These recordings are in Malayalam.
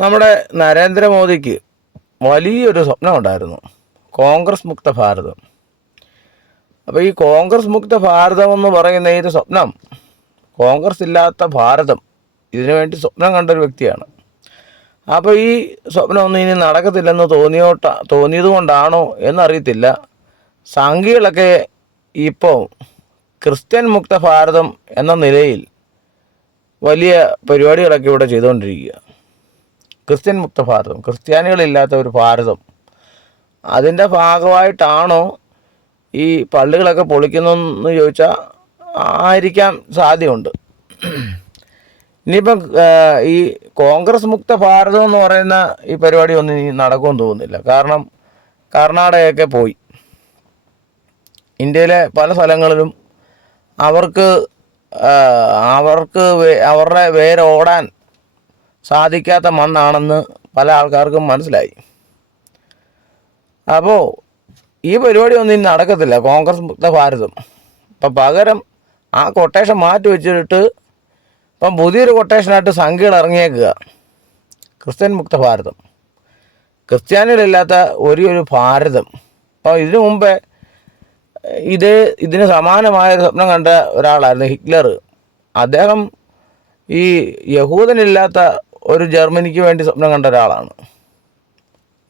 നമ്മുടെ നരേന്ദ്രമോദിക്ക് വലിയൊരു സ്വപ്നം ഉണ്ടായിരുന്നു കോൺഗ്രസ് മുക്ത ഭാരതം. അപ്പോൾ ഈ കോൺഗ്രസ് മുക്ത ഭാരതം എന്ന് പറയുന്ന ഈ സ്വപ്നം കോൺഗ്രസ് ഇല്ലാത്ത ഭാരതം ഇതിനു വേണ്ടി സ്വപ്നം കണ്ട ഒരു വ്യക്തിയാണ്. അപ്പോൾ ഈ സ്വപ്നം ഒന്നും ഇനി നടക്കത്തില്ലെന്ന് തോന്നിയോട്ട തോന്നിയത് കൊണ്ടാണോ എന്നറിയത്തില്ല. സംഘികളൊക്കെ ഇപ്പോൾ ക്രിസ്ത്യൻ മുക്ത ഭാരതം എന്ന നിലയിൽ വലിയ പരിപാടികളൊക്കെ ഇവിടെ ചെയ്തുകൊണ്ടിരിക്കുക. ക്രിസ്ത്യൻ മുക്ത ഭാരതം ക്രിസ്ത്യാനികളില്ലാത്ത ഒരു ഭാരതം. അതിന്റെ ഭാഗമായിട്ടാണോ ഈ പള്ളികളൊക്കെ പൊളിക്കുന്നതെന്ന് ചോദിച്ചാൽ ആയിരിക്കാൻ സാധ്യമുണ്ട് ഇനിയിപ്പം ഈ കോൺഗ്രസ് മുക്ത ഭാരതം എന്ന് പറയുന്ന ഈ പരിപാടി ഒന്നും ഇനി നടക്കുമെന്ന് തോന്നുന്നില്ല. കാരണം കർണാടകയൊക്കെ പോയി. ഇന്ത്യയിലെ പല സ്ഥലങ്ങളിലും അവർക്ക് അവർക്ക് അവരുടെ വേരോടാൻ സാധിക്കാത്ത മണ്ണാണെന്ന് പല ആൾക്കാർക്കും മനസ്സിലായി. അപ്പോൾ ഈ പരിപാടി ഒന്നും ഇനി നടക്കത്തില്ല. കോൺഗ്രസ് മുക്ത ഭാരതം. അപ്പം പകരം ആ കൊട്ടേഷൻ മാറ്റി വെച്ചിട്ട് ഇപ്പം പുതിയൊരു കൊട്ടേഷനായിട്ട് സംഖ്യകൾ ഇറങ്ങിയേക്കുക. ക്രിസ്ത്യൻ മുക്ത ഭാരതം. ക്രിസ്ത്യാനികളില്ലാത്ത ഒരു ഒരു ഭാരതം. അപ്പോൾ ഇതിനു മുമ്പേ ഇത് ഇതിന് സമാനമായ സ്വപ്നം കണ്ട ഒരാളായിരുന്നു ഹിറ്റ്ലർ. അദ്ദേഹം ഈ യഹൂദനില്ലാത്ത ഒരു ജർമ്മനിക്ക് വേണ്ടി സ്വപ്നം കണ്ട ഒരാളാണ്.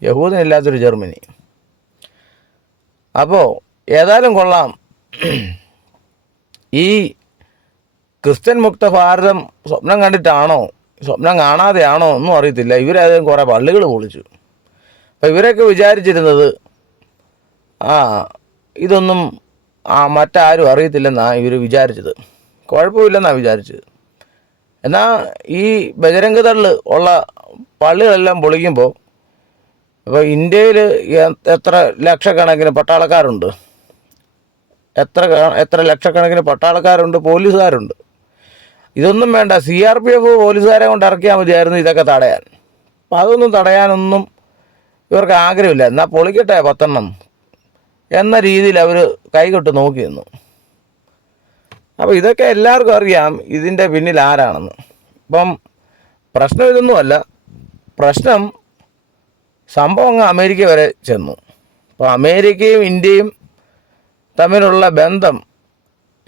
യഹൂദനില്ലാത്തൊരു ജർമ്മനി. അപ്പോൾ ഏതായാലും കൊള്ളാം. ഈ ക്രിസ്ത്യൻ മുക്ത ഭാരതം സ്വപ്നം കണ്ടിട്ടാണോ സ്വപ്നം കാണാതെയാണോ ഒന്നും അറിയത്തില്ല. ഇവരേതായാലും കുറേ പള്ളികൾ പൊളിച്ചു. അപ്പോൾ ഇവരൊക്കെ വിചാരിച്ചിരുന്നത് ആ ഇതൊന്നും ആ മറ്റാരും അറിയത്തില്ലെന്നാണ് ഇവർ വിചാരിച്ചത്. കുഴപ്പമില്ലെന്നാണ് വിചാരിച്ചത്. എന്നാൽ ഈ ബജരംഗ തള്ള് ഉള്ള പള്ളികളെല്ലാം പൊളിക്കുമ്പോൾ അപ്പോൾ ഇന്ത്യയിൽ എത്ര ലക്ഷക്കണക്കിന് പട്ടാളക്കാരുണ്ട്? എത്ര എത്ര ലക്ഷക്കണക്കിന് പട്ടാളക്കാരുണ്ട് പോലീസുകാരുണ്ട്? ഇതൊന്നും വേണ്ട. സി ആർ പി എഫ് പോലീസുകാരെ കൊണ്ട് ഇറക്കിയാൽ മതിയായിരുന്നു ഇതൊക്കെ തടയാൻ. അപ്പം അതൊന്നും തടയാനൊന്നും ഇവർക്ക് ആഗ്രഹമില്ല. എന്നാൽ പൊളിക്കട്ടെ പത്തെണ്ണം. എന്ന രീതിയിൽ അവർ കൈകൊട്ട് നോക്കി അപ്പോൾ ഇതൊക്കെ എല്ലാവർക്കും അറിയാം ഇതിന്റെ പിന്നിൽ ആരാണെന്ന്. ഇപ്പം പ്രശ്നം ഇതൊന്നുമല്ല. പ്രശ്നം സംഭവം അങ്ങ് അമേരിക്ക വരെ ചെന്നു. അപ്പോൾ അമേരിക്കയും ഇന്ത്യയും തമ്മിലുള്ള ബന്ധം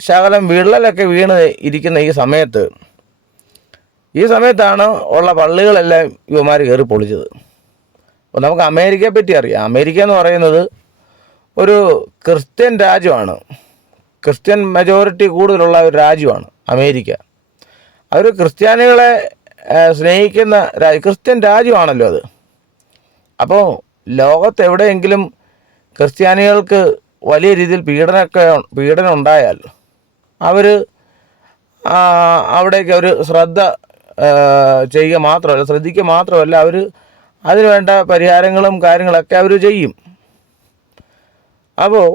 ശകലം വിള്ളലൊക്കെ വീണ് ഇരിക്കുന്ന ഈ സമയത്ത് ഈ സമയത്താണ് ഉള്ള പള്ളികളെല്ലാം യുവമാർ കയറി പൊളിച്ചത്. അപ്പോൾ നമുക്ക് അമേരിക്കയെ പറ്റി അറിയാം. അമേരിക്ക എന്ന് പറയുന്നത് ഒരു ക്രിസ്ത്യൻ രാജ്യമാണ്. ക്രിസ്ത്യൻ മെജോറിറ്റി കൂടുതലുള്ള ഒരു രാജ്യമാണ് അമേരിക്ക. അവർ ക്രിസ്ത്യാനികളെ സ്നേഹിക്കുന്ന ക്രിസ്ത്യൻ രാജ്യമാണല്ലോ അത്. അപ്പോൾ ലോകത്ത് എവിടെയെങ്കിലും ക്രിസ്ത്യാനികൾക്ക് വലിയ രീതിയിൽ പീഡനമൊക്കെ പീഡനം ഉണ്ടായാൽ അവർ അവിടേക്ക് അവർ ശ്രദ്ധ ചെയ്യുക മാത്രമല്ല ശ്രദ്ധിക്കുക മാത്രമല്ല അവർ അതിന് വേണ്ട പരിഹാരങ്ങളും കാര്യങ്ങളൊക്കെ അവർ ചെയ്യും. അപ്പോൾ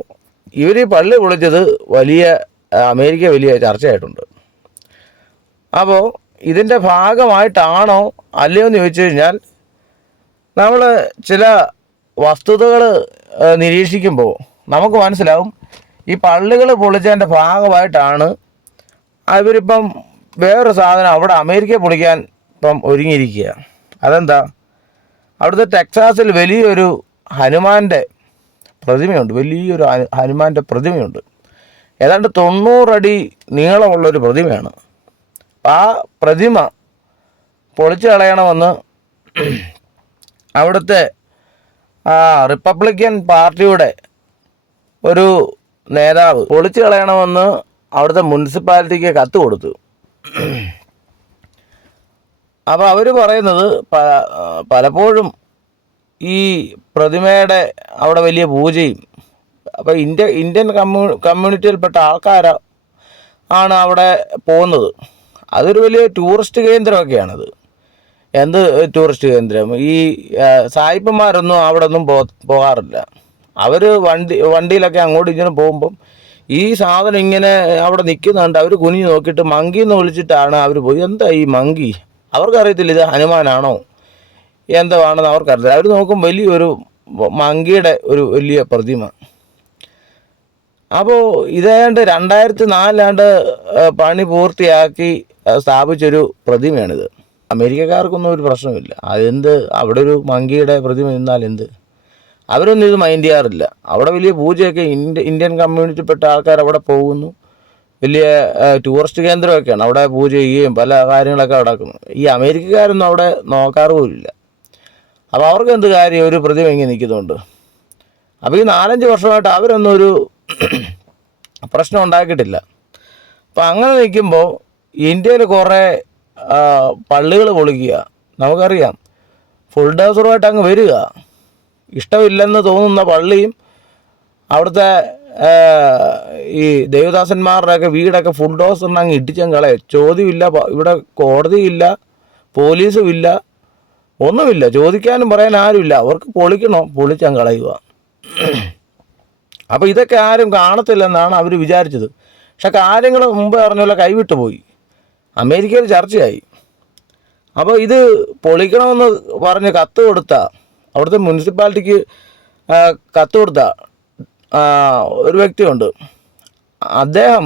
ഇവർ പള്ളി പൊളിച്ചത് വലിയ അമേരിക്ക വലിയ ചർച്ചയായിട്ടുണ്ട്. അപ്പോൾ ഇതിന്റെ ഭാഗമായിട്ടാണോ അല്ലയോ എന്ന് ചോദിച്ചു കഴിഞ്ഞാൽ നമ്മൾ ചില വസ്തുതകൾ നിരീക്ഷിക്കുമ്പോൾ നമുക്ക് മനസ്സിലാവും ഈ പള്ളികൾ പൊളിച്ചതിന്റെ ഭാഗമായിട്ടാണ് അവരിപ്പം വേറൊരു സാധനം അവിടെ അമേരിക്ക പൊളിക്കാൻ ഇപ്പം ഒരുങ്ങിയിരിക്കുക. അതെന്താ? അവിടുത്തെ ടെക്സാസിൽ വലിയൊരു ഹനുമാന്റെ പ്രതിമയുണ്ട്. വലിയൊരു ഹനു- ഹനുമാന്റെ പ്രതിമയുണ്ട്. ഏതാണ്ട് തൊണ്ണൂറടി നീളമുള്ളൊരു പ്രതിമയാണ്. ആ പ്രതിമ പൊളിച്ചു കളയണമെന്ന് അവിടുത്തെ ആ റിപ്പബ്ലിക്കൻ പാർട്ടിയുടെ ഒരു നേതാവ് പൊളിച്ചു കളയണമെന്ന് അവിടുത്തെ മുനിസിപ്പാലിറ്റിക്ക് കത്ത് കൊടുത്തു. അപ്പോൾ അവർ പറയുന്നത് പലപ്പോഴും ഈ പ്രതിമയുടെ അവിടെ വലിയ പൂജയും അപ്പോൾ ഇന്ത്യ ഇന്ത്യൻ കമ്മ്യൂ കമ്മ്യൂണിറ്റിയിൽപ്പെട്ട ആൾക്കാർ ആണ് അവിടെ പോകുന്നത്. അതൊരു വലിയ ടൂറിസ്റ്റ് കേന്ദ്രമൊക്കെയാണത്. എന്ത് ടൂറിസ്റ്റ് കേന്ദ്രം? ഈ സായിപ്പന്മാരൊന്നും അവിടെ ഒന്നും പോ പോകാറില്ല. അവർ വണ്ടി വണ്ടിയിലൊക്കെ അങ്ങോട്ടും ഇങ്ങനെ പോകുമ്പം ഈ സാധനം ഇങ്ങനെ അവിടെ നിൽക്കുന്നുണ്ട്. അവർ കുനിഞ്ഞ് നോക്കിയിട്ട് മങ്കി എന്ന് വിളിച്ചിട്ടാണ് അവർ പോയി. എന്താ ഈ മങ്കി? അവർക്കറിയത്തില്ല ഇത് ഹനുമാനാണോ? എന്താണെന്ന് അവർക്കറിയില്ല. അവർ നോക്കും വലിയൊരു മങ്കിയുടെ ഒരു വലിയ പ്രതിമ. അപ്പോൾ ഇതേണ്ട് രണ്ടായിരത്തി നാലിലാണ്ട് പണി പൂർത്തിയാക്കി സ്ഥാപിച്ചൊരു പ്രതിമയാണിത്. അമേരിക്കക്കാർക്കൊന്നും ഒരു പ്രശ്നമില്ല. അതെന്ത്? അവിടെ ഒരു മങ്കിയുടെ പ്രതിമ നിന്നാൽ എന്ത്? അവരൊന്നും ഇത് മൈൻഡ് ചെയ്യാറില്ല. അവിടെ വലിയ പൂജയൊക്കെ ഇന്ത്യ ഇന്ത്യൻ കമ്മ്യൂണിറ്റിപ്പെട്ട ആൾക്കാർ അവിടെ പോകുന്നു. വലിയ ടൂറിസ്റ്റ് കേന്ദ്രമൊക്കെയാണ് അവിടെ പൂജ ചെയ്യുകയും പല കാര്യങ്ങളൊക്കെ നടക്കുന്നു. ഈ അമേരിക്കക്കാരൊന്നും അവിടെ നോക്കാറ് പോലില്ല അപ്പോൾ അവർക്ക് എന്ത് കാര്യം? ഒരു പ്രതിമ ഇങ്ങനെ നിൽക്കുന്നുണ്ട്. അപ്പോൾ ഈ നാലഞ്ച് വർഷമായിട്ട് അവരൊന്നും ഒരു പ്രശ്നം ഉണ്ടാക്കിയിട്ടില്ല. അപ്പോൾ അങ്ങനെ നിൽക്കുമ്പോൾ ഇന്ത്യയിൽ കുറേ പള്ളികൾ പൊളിക്കുക. നമുക്കറിയാം. ഫുൾ ഡേസറുമായിട്ട് അങ്ങ് വരിക. ഇഷ്ടമില്ലെന്ന് തോന്നുന്ന പള്ളിയും അവിടുത്തെ ഈ ദേവദാസന്മാരുടെയൊക്കെ വീടൊക്കെ ഫുൾ ഡോസറിന് അങ്ങ് ഇടിച്ചങ്ങ് കളയും. ചോദ്യമില്ല ഇവിടെ കോടതിയില്ല പോലീസും ഇല്ല. ഒന്നുമില്ല ചോദിക്കാനും പറയാൻ ആരുമില്ല. അവർക്ക് പൊളിക്കണോ പൊളിച്ചാൽ കളയുക. അപ്പോൾ ഇതൊക്കെ ആരും കാണത്തില്ലെന്നാണ് അവർ വിചാരിച്ചത്. പക്ഷെ കാര്യങ്ങൾ മുമ്പ് പറഞ്ഞ പോലെ കൈവിട്ടു പോയി. അമേരിക്കയിൽ ചർച്ചയായി. അപ്പോൾ ഇത് പൊളിക്കണമെന്ന് പറഞ്ഞ് കത്ത് കൊടുത്ത അവിടുത്തെ മുനിസിപ്പാലിറ്റിക്ക് കത്ത് കൊടുത്ത ഒരു വ്യക്തിയുണ്ട്. അദ്ദേഹം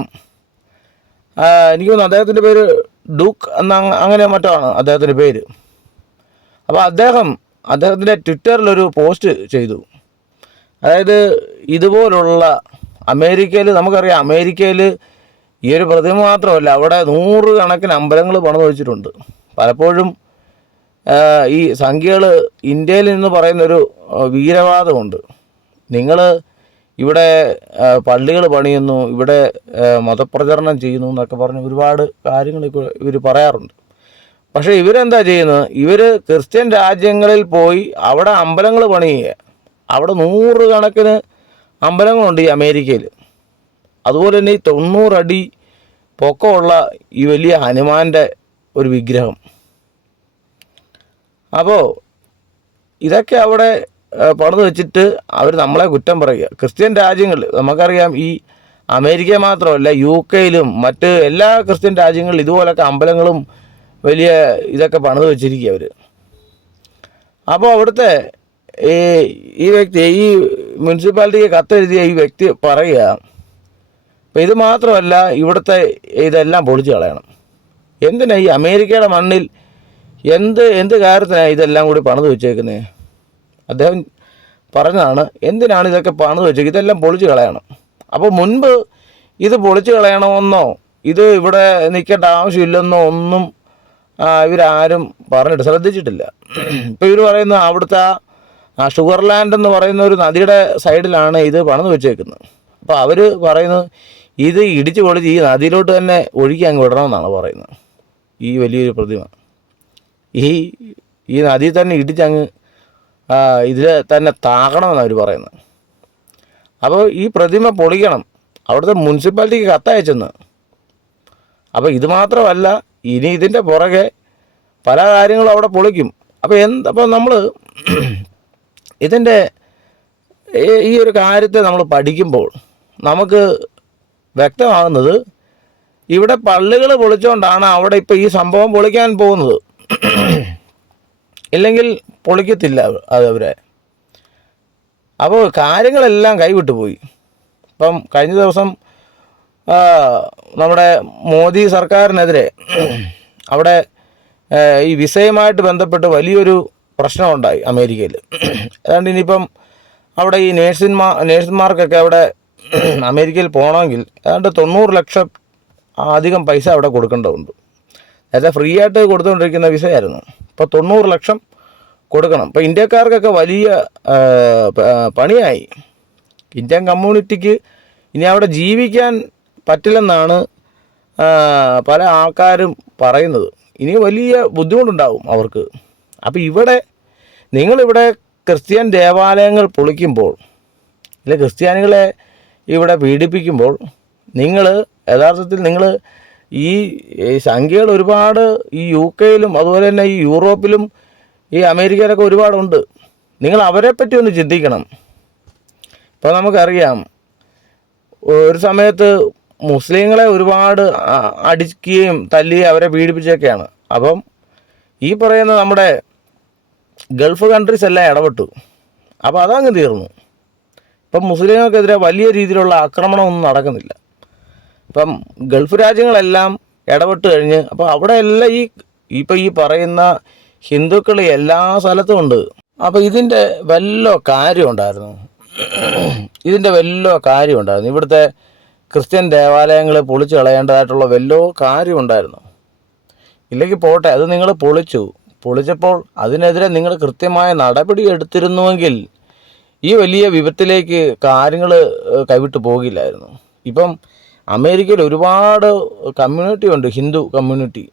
എനിക്ക് തോന്നുന്നു അദ്ദേഹത്തിന്റെ പേര് ഡൂക്ക് എന്ന അങ്ങനെ മറ്റോ ആണ് അദ്ദേഹത്തിന്റെ പേര്. അപ്പോൾ അദ്ദേഹം അദ്ദേഹത്തിന്റെ ട്വിറ്ററിലൊരു പോസ്റ്റ് ചെയ്തു. അതായത് ഇതുപോലുള്ള അമേരിക്കയിൽ നമുക്കറിയാം അമേരിക്കയിൽ ഈ ഒരു പ്രതിമ മാത്രമല്ല അവിടെ നൂറുകണക്കിന് അമ്പലങ്ങൾ പണിത് വെച്ചിട്ടുണ്ട് പലപ്പോഴും ഈ സംഖ്യകൾ ഇന്ത്യയിൽ നിന്ന് പറയുന്നൊരു വീരവാദമുണ്ട്. നിങ്ങൾ ഇവിടെ പള്ളികൾ പണിയുന്നു ഇവിടെ മതപ്രചരണം ചെയ്യുന്നു എന്നൊക്കെ പറഞ്ഞ് ഒരുപാട് കാര്യങ്ങൾ ഇവർ പറയാറുണ്ട്. പക്ഷേ ഇവരെന്താ ചെയ്യുന്നത്? ഇവർ ക്രിസ്ത്യൻ രാജ്യങ്ങളിൽ പോയി അവിടെ അമ്പലങ്ങൾ പണിയുക. അവിടെ നൂറുകണക്കിന് അമ്പലങ്ങളുണ്ട് ഈ അമേരിക്കയിൽ. അതുപോലെ തന്നെ ഈ തൊണ്ണൂറടി പൊക്കമുള്ള ഈ വലിയ ഹനുമാന്റെ ഒരു വിഗ്രഹം. അപ്പോൾ ഇതൊക്കെ അവിടെ പണിത് വെച്ചിട്ട് അവർ നമ്മളെ കുറ്റം പറയുക. ക്രിസ്ത്യൻ രാജ്യങ്ങൾ നമുക്കറിയാം ഈ അമേരിക്ക മാത്രമല്ല യു കെയിലും മറ്റ് എല്ലാ ക്രിസ്ത്യൻ രാജ്യങ്ങളിലും ഇതുപോലൊക്കെ അമ്പലങ്ങളും വലിയ ഇതൊക്കെ പണിത് വെച്ചിരിക്കുക അവർ അപ്പോൾ അവിടുത്തെ ഈ ഈ വ്യക്തി ഈ മുനിസിപ്പാലിറ്റിക്ക് കത്തെഴുതിയ ഈ വ്യക്തി പറയുക അപ്പം ഇത് മാത്രമല്ല ഇവിടുത്തെ ഇതെല്ലാം പൊളിച്ചു കളയണം. എന്തിനാ ഈ അമേരിക്കയുടെ മണ്ണിൽ എന്ത് എന്ത് കാര്യത്തിനാണ് ഇതെല്ലാം കൂടി പണിത് വെച്ചേക്കുന്നത് അദ്ദേഹം പറഞ്ഞതാണ് എന്തിനാണ് ഇതൊക്കെ പണിത് വെച്ചത് ഇതെല്ലാം പൊളിച്ചു കളയണം. അപ്പോൾ മുൻപ് ഇത് പൊളിച്ചു കളയണമെന്നോ ഇത് ഇവിടെ നിൽക്കേണ്ട ആവശ്യമില്ലെന്നോ ഒന്നും ഇവരാരും പറഞ്ഞിട്ട് ശ്രദ്ധിച്ചിട്ടില്ല. ഇപ്പോൾ ഇവർ പറയുന്ന അവിടുത്തെ ആ- ഷുഗർലാൻഡ് എന്ന് പറയുന്ന ഒരു നദിയുടെ സൈഡിലാണ് ഇത് പണിത് വെച്ചേക്കുന്നത്. അപ്പോൾ അവർ പറയുന്നത് ഇത് ഇടിച്ച് പൊളിച്ച് ഈ നദിയിലോട്ട് തന്നെ ഒഴുകി അങ്ങ് വിടണമെന്നാണ് പറയുന്നത്. ഈ വലിയൊരു പ്രതിമ. ഈ ഈ നദിയിൽ തന്നെ ഇടിച്ചങ്ങ് ഇതിൽ തന്നെ താകണമെന്നാണ് അവർ പറയുന്നത്. അപ്പോൾ ഈ പ്രതിമ പൊളിക്കണം. അവിടുത്തെ മുനിസിപ്പാലിറ്റിക്ക് കത്തയച്ചെന്ന്. അപ്പോൾ ഇത് മാത്രമല്ല ഇനി ഇതിന്റെ പുറകെ പല കാര്യങ്ങളും അവിടെ പൊളിക്കും. അപ്പോൾ എന്ത് അപ്പോൾ നമ്മൾ ഇതിന്റെ ഈ- ഒരു കാര്യത്തെ നമ്മൾ പഠിക്കുമ്പോൾ നമുക്ക് വ്യക്തമാകുന്നത് ഇവിടെ പള്ളികൾ പൊളിച്ചുകൊണ്ടാണ് അവിടെ ഇപ്പോൾ ഈ സംഭവം പൊളിക്കാൻ പോകുന്നത്. ഇല്ലെങ്കിൽ പൊളിക്കത്തില്ല അത് അവരെ. അപ്പോൾ കാര്യങ്ങളെല്ലാം കൈവിട്ടു പോയി ഇപ്പം കഴിഞ്ഞ ദിവസം നമ്മുടെ മോദി സർക്കാരിനെതിരെ അവിടെ ഈ വിസയുമായിട്ട് ബന്ധപ്പെട്ട് വലിയൊരു പ്രശ്നമുണ്ടായി അമേരിക്കയിൽ. അതുകൊണ്ട് ഇനിയിപ്പം അവിടെ ഈ നേഴ്സിന്മാർ നേഴ്സുമാർക്കൊക്കെ അവിടെ അമേരിക്കയിൽ പോകണമെങ്കിൽ ഏതാണ്ട് തൊണ്ണൂറ് ലക്ഷം അധികം പൈസ അവിടെ കൊടുക്കേണ്ടതുണ്ട്. നേരത്തെ ഫ്രീ ആയിട്ട് കൊടുത്തുകൊണ്ടിരിക്കുന്ന വിസയായിരുന്നു. ഇപ്പോൾ തൊണ്ണൂറ് ലക്ഷം കൊടുക്കണം. ഇപ്പോൾ ഇന്ത്യക്കാർക്കൊക്കെ വലിയ പണിയായി. ഇന്ത്യൻ കമ്മ്യൂണിറ്റിക്ക് ഇനി അവിടെ ജീവിക്കാൻ പറ്റില്ലെന്നാണ് പല ആൾക്കാരും പറയുന്നത്. ഇനി വലിയ ബുദ്ധിമുട്ടുണ്ടാവും അവർക്ക്. അപ്പോൾ ഇവിടെ നിങ്ങളിവിടെ ക്രിസ്ത്യൻ ദേവാലയങ്ങൾ പൊളിക്കുമ്പോൾ ഇല്ല ക്രിസ്ത്യാനികളെ ഇവിടെ പീഡിപ്പിക്കുമ്പോൾ നിങ്ങൾ യഥാർത്ഥത്തിൽ നിങ്ങൾ ഈ സംഖ്യകൾ ഒരുപാട് ഈ യു കെയിലും അതുപോലെ തന്നെ ഈ യൂറോപ്പിലും ഈ അമേരിക്കയിലൊക്കെ ഒരുപാടുണ്ട്. നിങ്ങൾ അവരെ പറ്റി ഒന്ന് ചിന്തിക്കണം. ഇപ്പോൾ നമുക്കറിയാം ഒരു സമയത്ത് മുസ്ലിങ്ങളെ ഒരുപാട് അടിക്കുകയും തല്ലുകയും അവരെ പീഡിപ്പിച്ചൊക്കെയാണ്. അപ്പം ഈ പറയുന്ന നമ്മുടെ ഗൾഫ് കൺട്രീസ് എല്ലാം ഇടപെട്ടു. അപ്പോൾ അതങ്ങ് തീർന്നു. ഇപ്പം മുസ്ലിങ്ങൾക്കെതിരെ വലിയ രീതിയിലുള്ള ആക്രമണമൊന്നും നടക്കുന്നില്ല. ഇപ്പം ഗൾഫ് രാജ്യങ്ങളെല്ലാം ഇടപെട്ട് കഴിഞ്ഞ് അപ്പോൾ അവിടെ എല്ലാം ഈ ഇപ്പം ഈ പറയുന്ന ഹിന്ദുക്കൾ എല്ലാ സ്ഥലത്തും ഉണ്ട്. അപ്പോൾ ഇതിന്റെ വല്ല കാര്യം ഉണ്ടായിരുന്നു ഇതിന്റെ വല്ല കാര്യം ഉണ്ടായിരുന്നു ഇവിടുത്തെ ക്രിസ്ത്യൻ ദേവാലയങ്ങൾ പൊളിച്ചു കളയേണ്ടതായിട്ടുള്ള വല്ലോ കാര്യമുണ്ടായിരുന്നു. ഇല്ലെങ്കിൽ പോട്ടെ അത് നിങ്ങൾ പൊളിച്ചു. പൊളിച്ചപ്പോൾ അതിനെതിരെ നിങ്ങൾ കൃത്യമായ നടപടി എടുത്തിരുന്നുവെങ്കിൽ ഈ വലിയ വിപത്തിലേക്ക് കാര്യങ്ങൾ കൈവിട്ട് പോകില്ലായിരുന്നു. ഇപ്പം അമേരിക്കയിൽ ഒരുപാട് കമ്മ്യൂണിറ്റി ഉണ്ട് ഹിന്ദു കമ്മ്യൂണിറ്റി.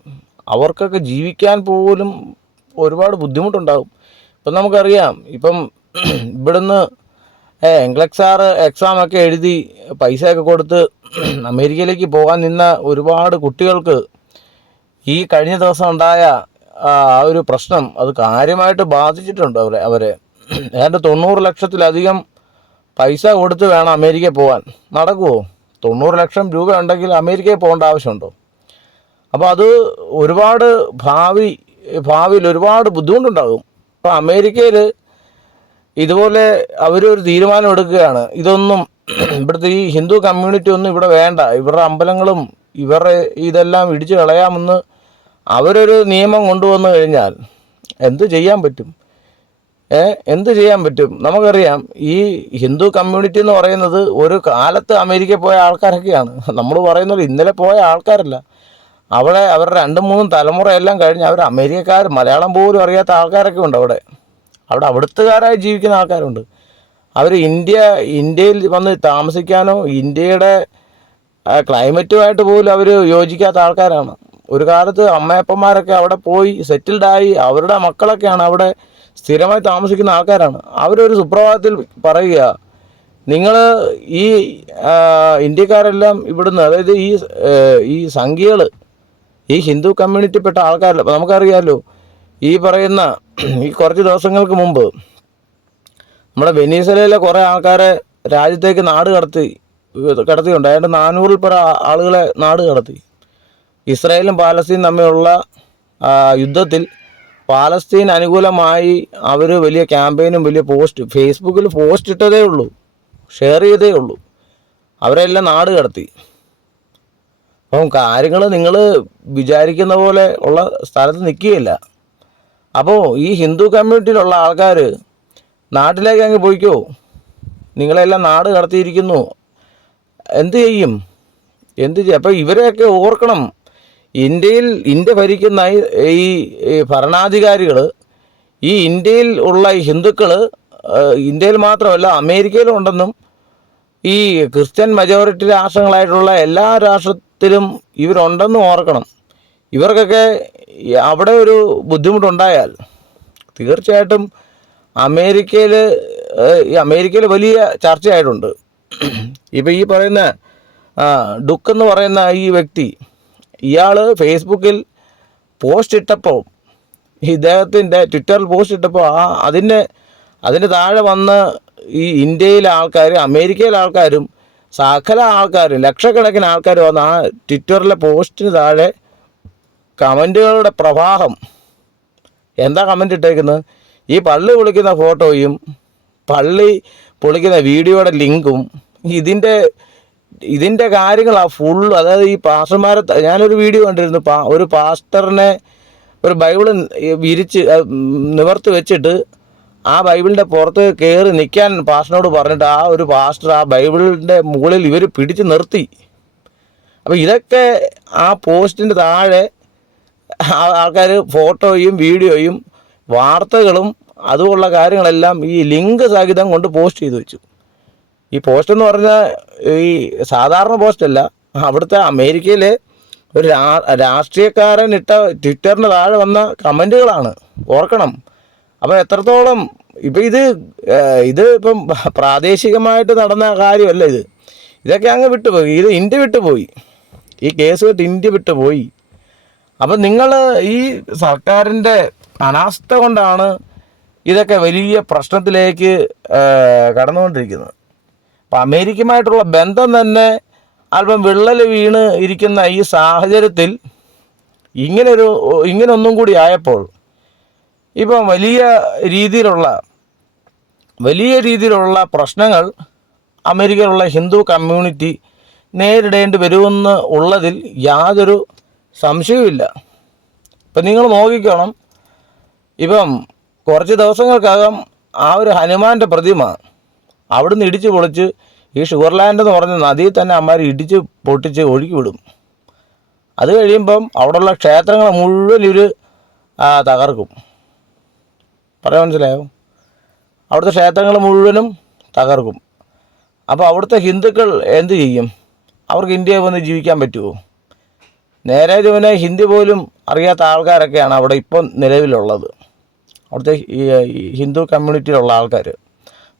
അവർക്കൊക്കെ ജീവിക്കാൻ പോലും ഒരുപാട് ബുദ്ധിമുട്ടുണ്ടാകും. ഇപ്പം നമുക്കറിയാം ഇപ്പം ഇവിടുന്ന് എംഗ്ലക്സാർ എക്സാം ഒക്കെ എഴുതി പൈസയൊക്കെ കൊടുത്ത് അമേരിക്കയിലേക്ക് പോകാൻ നിന്ന ഒരുപാട് കുട്ടികൾക്ക് ഈ കഴിഞ്ഞ ദിവസം ഉണ്ടായ ആ ഒരു പ്രശ്നം അത് കാര്യമായിട്ട് ബാധിച്ചിട്ടുണ്ട് അവരെ അവരെ. ഏതാണ്ട് തൊണ്ണൂറ് ലക്ഷത്തിലധികം പൈസ കൊടുത്ത് വേണം അമേരിക്കയിൽ പോകാൻ നടക്കുമോ തൊണ്ണൂറ് ലക്ഷം രൂപ ഉണ്ടെങ്കിൽ അമേരിക്കയിൽ പോകേണ്ട ആവശ്യമുണ്ടോ? അപ്പോൾ അത് ഒരുപാട് ഭാവി ഭാവിയിൽ ഒരുപാട് ബുദ്ധിമുട്ടുണ്ടാകും. അപ്പോൾ അമേരിക്കയിൽ ഇതുപോലെ അവരൊരു തീരുമാനം എടുക്കുകയാണ്. ഇതൊന്നും ഇവിടുത്തെ ഈ ഹിന്ദു കമ്മ്യൂണിറ്റി ഒന്നും ഇവിടെ വേണ്ട. ഇവരുടെ അമ്പലങ്ങളും ഇവരുടെ ഇതെല്ലാം ഇടിച്ചു കളയാമെന്ന് അവരൊരു നിയമം കൊണ്ടുവന്നു കഴിഞ്ഞാൽ എന്ത് ചെയ്യാൻ പറ്റും? ഏ എന്ത് ചെയ്യാൻ പറ്റും? നമുക്കറിയാം ഈ ഹിന്ദു കമ്മ്യൂണിറ്റി എന്ന് പറയുന്നത് ഒരു കാലത്ത് അമേരിക്കയിൽ പോയ ആൾക്കാരൊക്കെയാണ്. നമ്മൾ പറയുന്നത് ഇന്നലെ പോയ ആൾക്കാരല്ല. അവിടെ അവരുടെ രണ്ടും മൂന്നും തലമുറയെല്ലാം കഴിഞ്ഞ് അവർ അമേരിക്കക്കാർ മലയാളം പോലും അറിയാത്ത ആൾക്കാരൊക്കെ ഉണ്ട് അവിടെ. അവിടെ അവിടുത്തുകാരായി ജീവിക്കുന്ന ആൾക്കാരുണ്ട്. അവർ ഇന്ത്യ ഇന്ത്യയിൽ വന്ന് താമസിക്കാനോ ഇന്ത്യയുടെ ക്ലൈമറ്റുമായിട്ട് പോലും അവർ യോജിക്കാത്ത ആൾക്കാരാണ്. ഒരു കാലത്ത് അമ്മയപ്പന്മാരൊക്കെ അവിടെ പോയി സെറ്റിൽഡായി അവരുടെ മക്കളൊക്കെയാണ് അവിടെ സ്ഥിരമായി താമസിക്കുന്ന ആൾക്കാരാണ്. അവരൊരു സുപ്രഭാതത്തിൽ പറയുക നിങ്ങൾ ഈ ഇന്ത്യക്കാരെല്ലാം ഇവിടുന്ന് അതായത് ഈ ഈ സംഖ്യകൾ ഈ ഹിന്ദു കമ്മ്യൂണിറ്റിപ്പെട്ട ആൾക്കാരല്ല നമുക്കറിയാമല്ലോ ഈ പറയുന്ന ഈ കുറച്ച് ദിവസങ്ങൾക്ക് മുമ്പ് നമ്മുടെ വെനീസലയിലെ കുറേ ആൾക്കാരെ രാജ്യത്തേക്ക് നാട് കടത്തി കടത്തിയുണ്ട് അതിന്റെ നാനൂറിൽ പര ആളുകളെ നാട് കടത്തി. ഇസ്രായേലും പാലസ്തീനും തമ്മിലുള്ള യുദ്ധത്തിൽ പാലസ്തീൻ അനുകൂലമായി അവർ വലിയ ക്യാമ്പയിനും വലിയ പോസ്റ്റ് ഫേസ്ബുക്കിൽ പോസ്റ്റ് ഇട്ടതേ ഉള്ളൂ. ഷെയർ ചെയ്തേ ഉള്ളൂ. അവരെല്ലാം നാട് കടത്തി. അപ്പം കാര്യങ്ങൾ നിങ്ങൾ വിചാരിക്കുന്ന പോലെ ഉള്ള സ്ഥലത്ത് നിൽക്കുകയില്ല. അപ്പോൾ ഈ ഹിന്ദു കമ്മ്യൂണിറ്റിയിലുള്ള ആൾക്കാർ നാട്ടിലേക്ക് അങ്ങ് പോയിക്കോ. നിങ്ങളെല്ലാം നാട് കടത്തിയിരിക്കുന്നു. എന്ത് ചെയ്യും? എന്ത് ചെയ്യും? അപ്പോൾ ഇവരെയൊക്കെ ഓർക്കണം. ഇന്ത്യയിൽ ഇന്ത്യ ഭരിക്കുന്ന ഈ- ഭരണാധികാരികൾ ഈ ഇന്ത്യയിൽ ഉള്ള ഹിന്ദുക്കൾ ഇന്ത്യയിൽ മാത്രമല്ല അമേരിക്കയിലും ഉണ്ടെന്നും ഈ ക്രിസ്ത്യൻ മെജോറിറ്റി രാഷ്ട്രങ്ങളായിട്ടുള്ള എല്ലാ രാഷ്ട്രത്തിലും ഇവരുണ്ടെന്നും ഓർക്കണം. ഇവർക്കൊക്കെ അവിടെ ഒരു ബുദ്ധിമുട്ടുണ്ടായാൽ തീർച്ചയായിട്ടും അമേരിക്കയിൽ ഈ അമേരിക്കയിൽ വലിയ ചർച്ചയായിട്ടുണ്ട്. ഇപ്പം ഈ പറയുന്ന ഡുക്ക് എന്ന് പറയുന്ന ഈ വ്യക്തി ഇയാൾ ഫേസ്ബുക്കിൽ പോസ്റ്റ് ഇട്ടപ്പോൾ ഇദ്ദേഹത്തിന്റെ ട്വിറ്ററിൽ പോസ്റ്റ് ഇട്ടപ്പോൾ ആ അതിന്റെ അതിന്റെ താഴെ വന്ന് ഈ ഇന്ത്യയിലെ ആൾക്കാർ അമേരിക്കയിലെ ആൾക്കാരും സകല ആൾക്കാരും ലക്ഷക്കണക്കിന് ആൾക്കാർ വന്ന് ആ ട്വിറ്ററിലെ പോസ്റ്റിന് താഴെ കമന്റുകളുടെ പ്രവാഹം. എന്താ കമന്റ് ഇട്ടേക്കുന്നത്? ഈ പള്ളി പൊളിക്കുന്ന ഫോട്ടോയും പള്ളി പൊളിക്കുന്ന വീഡിയോയുടെ ലിങ്കും ഇതിന്റെ ഇതിന്റെ കാര്യങ്ങളാണ് ഫുൾ അതായത് ഈ പാസ്റ്റർമാരെ ഞാനൊരു വീഡിയോ കണ്ടിരുന്നു പാ ഒരു പാസ്റ്ററിനെ ഒരു ബൈബിൾ വിരിച്ച് നിവർത്തി വെച്ചിട്ട് ആ ബൈബിളിന്റെ പുറത്ത് കയറി നിൽക്കാൻ പാസ്റ്ററിനോട് പറഞ്ഞിട്ട് ആ ഒരു പാസ്റ്റർ ആ ബൈബിളിന്റെ മുകളിൽ ഇവർ പിടിച്ച് നിർത്തി. അപ്പോൾ ഇതൊക്കെ ആ പോസ്റ്റിന്റെ താഴെ ആൾക്കാർ ഫോട്ടോയും വീഡിയോയും വാർത്തകളും അതുമുള്ള കാര്യങ്ങളെല്ലാം ഈ ലിങ്ക് സഹിതം കൊണ്ട് പോസ്റ്റ് ചെയ്തു വെച്ചു. ഈ പോസ്റ്റ് എന്ന് പറഞ്ഞാൽ ഈ സാധാരണ പോസ്റ്റല്ല അവിടുത്തെ അമേരിക്കയിലെ ഒരു രാഷ്ട്രീയക്കാരൻ ഇട്ട ട്വിറ്ററിന് താഴെ വന്ന കമന്റുകളാണ്. ഓർക്കണം. അപ്പോൾ എത്രത്തോളം ഇപ്പം ഇത് ഇത് ഇപ്പം പ്രാദേശികമായിട്ട് നടന്ന കാര്യമല്ല ഇത്. ഇതൊക്കെ അങ്ങ് വിട്ടുപോയി. ഇത് ഇന്ത്യ വിട്ടുപോയി. ഈ കേസ് കേട്ട് ഇന്ത്യ വിട്ടുപോയി. അപ്പം നിങ്ങൾ ഈ സർക്കാരിന്റെ അനാസ്ഥ കൊണ്ടാണ് ഇതൊക്കെ വലിയ പ്രശ്നത്തിലേക്ക് കടന്നുകൊണ്ടിരിക്കുന്നത്. അപ്പം അമേരിക്കയുമായിട്ടുള്ള ബന്ധം തന്നെ അല്പം വിള്ളൽ വീണ് ഇരിക്കുന്ന ഈ സാഹചര്യത്തിൽ ഇങ്ങനൊരു ഇങ്ങനൊന്നും കൂടി ആയപ്പോൾ ഇപ്പം വലിയ രീതിയിലുള്ള വലിയ രീതിയിലുള്ള പ്രശ്നങ്ങൾ അമേരിക്കയിലുള്ള ഹിന്ദു കമ്മ്യൂണിറ്റി നേരിടേണ്ടി വരുമെന്ന് ഉള്ളതിൽ യാതൊരു സംശയവുമില്ല. ഇപ്പം നിങ്ങൾ നോക്കിക്കണം. ഇപ്പം കുറച്ച് ദിവസങ്ങൾക്കകം ആ ഒരു ഹനുമാന്റെ പ്രതിമ അവിടുന്ന് ഇടിച്ച് പൊളിച്ച് ഈ ഷുഗർലാൻഡ് എന്ന് പറഞ്ഞ നദിയിൽ തന്നെ അമ്മമാർ ഇടിച്ച് പൊട്ടിച്ച് ഒഴുക്കി വിടും. അത് കഴിയുമ്പം അവിടെയുള്ള ക്ഷേത്രങ്ങൾ മുഴുവൻ ഇവർ തകർക്കും. പറയാൻ മനസ്സിലായോ? അവിടുത്തെ ക്ഷേത്രങ്ങൾ മുഴുവനും തകർക്കും. അപ്പോൾ അവിടുത്തെ ഹിന്ദുക്കൾ എന്ത് ചെയ്യും? അവർക്ക് ഇന്ത്യയിൽ വന്ന് ജീവിക്കാൻ പറ്റുമോ നേരെ ഹിന്ദി പോലും അറിയാത്ത ആൾക്കാരൊക്കെയാണ് അവിടെ ഇപ്പം നിലവിലുള്ളത്. അവിടുത്തെ ഹിന്ദു കമ്മ്യൂണിറ്റിയിലുള്ള ആൾക്കാർ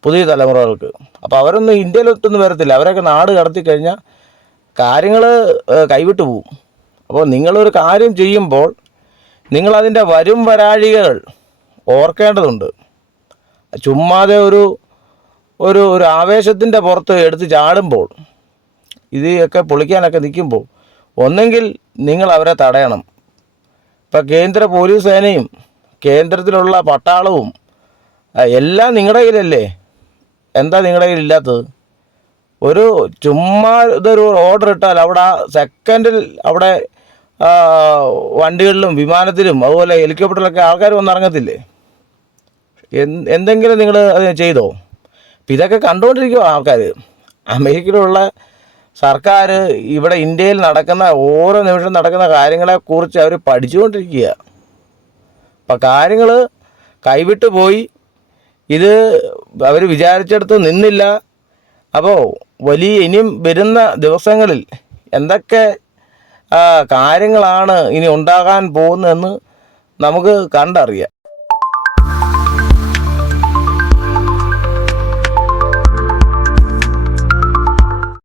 പുതിയ തലമുറകൾക്ക്. അപ്പോൾ അവരൊന്നും ഇന്ത്യയിലൊട്ടൊന്നും വരത്തില്ല. അവരൊക്കെ നാട് കടത്തി കഴിഞ്ഞാൽ കാര്യങ്ങൾ കൈവിട്ട് പോവും. അപ്പോൾ നിങ്ങളൊരു കാര്യം ചെയ്യുമ്പോൾ നിങ്ങളതിന്റെ വരും വരാഴികകൾ ഓർക്കേണ്ടതുണ്ട്. ചുമ്മാതെ ഒരു ഒരു ഒരു ആവേശത്തിന്റെ പുറത്ത് എടുത്ത് ചാടുമ്പോൾ ഇതൊക്കെ പൊളിക്കാനൊക്കെ നിൽക്കുമ്പോൾ ഒന്നെങ്കിൽ നിങ്ങൾ അവരെ തടയണം. ഇപ്പം കേന്ദ്ര പോലീസ് സേനയും കേന്ദ്രത്തിലുള്ള പട്ടാളവും എല്ലാം നിങ്ങളുടെ കയ്യിലല്ലേ? എന്താ നിങ്ങളുടെ കയ്യിലില്ലാത്തത്? ഒരു ചുമ്മാ ഇതൊരു ഓർഡർ ഇട്ടാൽ അവിടെ സെക്കൻഡിൽ അവിടെ വണ്ടികളിലും വിമാനത്തിലും അതുപോലെ ഹെലികോപ്റ്ററിലൊക്കെ ആൾക്കാർ വന്നിറങ്ങത്തില്ലേ എന്ത് എന്തെങ്കിലും നിങ്ങൾ അത് ചെയ്തോ? ഇതൊക്കെ കണ്ടുകൊണ്ടിരിക്കുക ആൾക്കാർ അമേരിക്കയിലുള്ള സർക്കാർ ഇവിടെ ഇന്ത്യയിൽ നടക്കുന്ന ഓരോ നിമിഷം നടക്കുന്ന കാര്യങ്ങളെക്കുറിച്ച് അവർ പഠിച്ചുകൊണ്ടിരിക്കുക അപ്പം കാര്യങ്ങൾ കൈവിട്ട് പോയി. ഇത് അവർ വിചാരിച്ചെടുത്ത് നിന്നില്ല. അപ്പോൾ വലിയ ഇനിയും വരുന്ന ദിവസങ്ങളിൽ എന്തൊക്കെ കാര്യങ്ങളാണ് ഇനി ഉണ്ടാകാൻ പോകുന്നതെന്ന് നമുക്ക് കണ്ടറിയാം.